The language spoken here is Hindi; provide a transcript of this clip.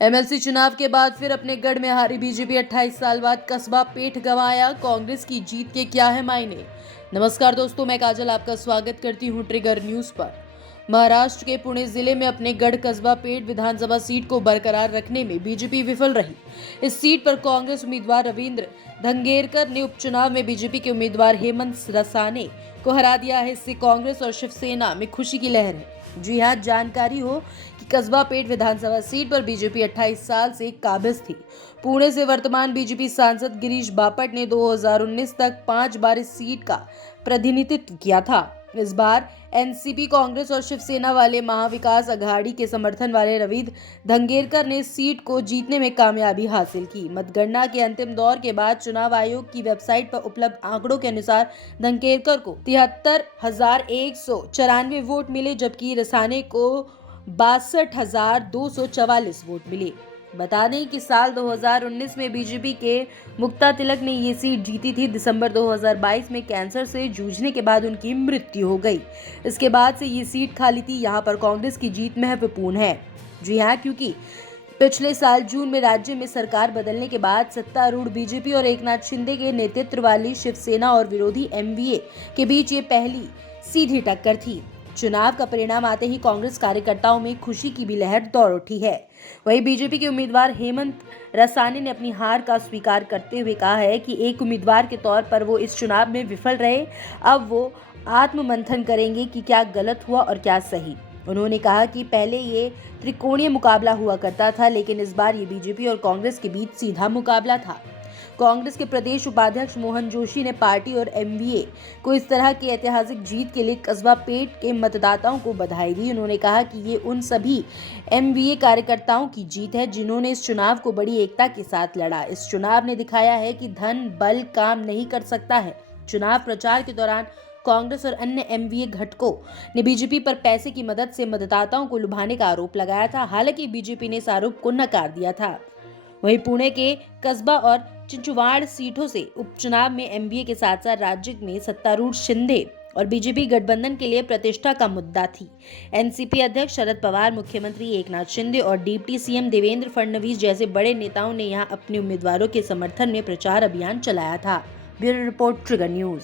एमएलसी चुनाव के बाद फिर अपने गढ़ में हारी बीजेपी 28 साल बाद कस्बा पेठ गंवाया। कांग्रेस की जीत के क्या है मायने। नमस्कार दोस्तों, मैं काजल आपका स्वागत करती हूं ट्रिगर न्यूज पर। महाराष्ट्र के पुणे जिले में अपने गढ़ कस्बा पेठ विधानसभा सीट को बरकरार रखने में बीजेपी विफल रही। इस सीट पर कांग्रेस उम्मीदवार रविंद्र धंगेरकर ने उपचुनाव में बीजेपी के उम्मीदवार हेमंत रसाने को हरा दिया है। इससे कांग्रेस और शिवसेना में खुशी की लहर है। जी हां, जानकारी हो कि कस्बा पेठ विधानसभा सीट पर बीजेपी 28 साल से काबिज थी। पुणे से वर्तमान बीजेपी सांसद गिरीश बापट ने 2019 तक 5 बार इस सीट का प्रतिनिधित्व किया था। इस बार एनसीपी, कांग्रेस और शिवसेना वाले महाविकास अघाड़ी के समर्थन वाले रविंद्र धंगेरकर ने सीट को जीतने में कामयाबी हासिल की। मतगणना के अंतिम दौर के बाद चुनाव आयोग की वेबसाइट पर उपलब्ध आंकड़ों के अनुसार धंगेरकर को 73,194 वोट मिले, जबकि रसाने को 62,244 वोट मिले। बता दें कि साल 2019 में बीजेपी के मुक्ता तिलक ने ये सीट जीती थी। दिसंबर 2022 में कैंसर से जूझने के बाद उनकी मृत्यु हो गई। इसके बाद से ये सीट खाली थी। यहाँ पर कांग्रेस की जीत महत्वपूर्ण है। जी हाँ, क्योंकि पिछले साल जून में राज्य में सरकार बदलने के बाद सत्तारूढ़ बीजेपी और एकनाथ शिंदे के नेतृत्व वाली शिवसेना और विरोधी एमवीए के बीच ये पहली सीधी टक्कर थी। चुनाव का परिणाम आते ही कांग्रेस कार्यकर्ताओं में खुशी की भी लहर दौड़ उठी है। वहीं बीजेपी के उम्मीदवार हेमंत रसाने ने अपनी हार का स्वीकार करते हुए कहा है कि एक उम्मीदवार के तौर पर वो इस चुनाव में विफल रहे। अब वो आत्ममंथन करेंगे कि क्या गलत हुआ और क्या सही। उन्होंने कहा कि पहले ये त्रिकोणीय मुकाबला हुआ करता था, लेकिन इस बार ये बीजेपी और कांग्रेस के बीच सीधा मुकाबला था। कांग्रेस के प्रदेश उपाध्यक्ष मोहन जोशी ने पार्टी और एमवीए को इस तरह की ऐतिहासिक जीत के लिए कस्बा पेठ के मतदाताओं को बधाई दी। उन्होंने कहा कि ये उन सभी एमवीए कार्यकर्ताओं की जीत है जिन्होंने इस चुनाव को बड़ी एकता के साथ लड़ा। इस चुनाव ने दिखाया है कि धन बल काम नहीं कर सकता है। चुनाव प्रचार के दौरान कांग्रेस और अन्य एमवीए घटकों ने बीजेपी पर पैसे की मदद से मतदाताओं को लुभाने का आरोप लगाया था। हालांकि बीजेपी ने इस आरोप को नकार दिया था। वहीं पुणे के कस्बा और चिंचवाड़ सीटों से उपचुनाव में एमवीए के साथ साथ राज्य में सत्तारूढ़ शिंदे और बीजेपी गठबंधन के लिए प्रतिष्ठा का मुद्दा थी। एनसीपी अध्यक्ष शरद पवार, मुख्यमंत्री एकनाथ शिंदे और डिप्टी सीएम देवेंद्र फडणवीस जैसे बड़े नेताओं ने यहां अपने उम्मीदवारों के समर्थन में प्रचार अभियान चलाया था। Bureau report, trigger news.